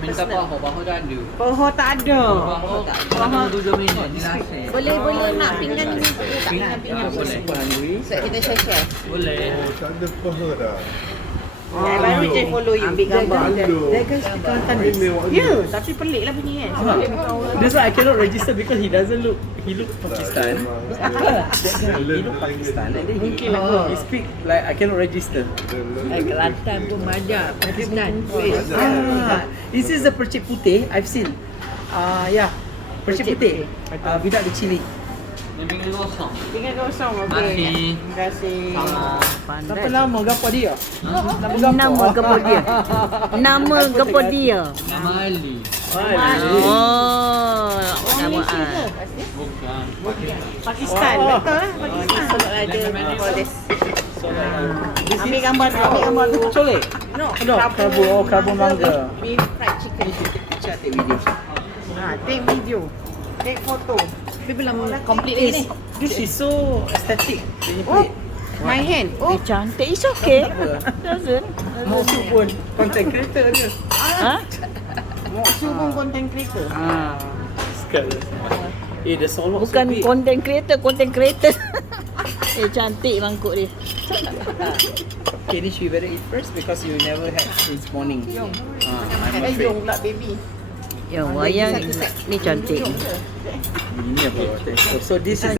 minta bahu dah ada. Poho tak ada. Bahu 7 minit ni nasi. Boleh nak pinggan ni tak pinggan boleh. So kita share. Boleh. Oh, tak ada paha dah. Baru je follow you. Ambil gambar. That guy's Kelantan. Ya, tapi pelik lah bunyi kan. That's why I cannot register because he doesn't look. He look Pakistan. That guy, he look Pakistan. And then he speak like I cannot register. Kelantan pun banyak Pakistan. This is the percik putih I've seen. Yeah, percik putih. Without the chili. Ni pinggan kosong. Tinggal kosong. Okey. Terima kasih. Berapa lama gapo dia? Nama gapo dia? Nama gapo dia? Nama Ali. Oh, nama Bukan. Pakistan. Betul lah Pakistan. Ada polis. Ambil gambar dulu. Colek. No, Karbon mangga. Beef fried chicken. Take video. Take video. Take photo. Tapi belum complete lagi ni. This is so aesthetic. Oh, my hand. Oh, Cantik, it's okay. Doesn't. Mau tu pun content creator dia. Ha? Moksu pun content creator. Sekali. The solok Bukan content creator. Cantik mangkuk dia. Okay, this we better eat first because you never had since morning. I'm afraid. Yung pula baby. Yang wayang ni cantik. Ini apa? So this is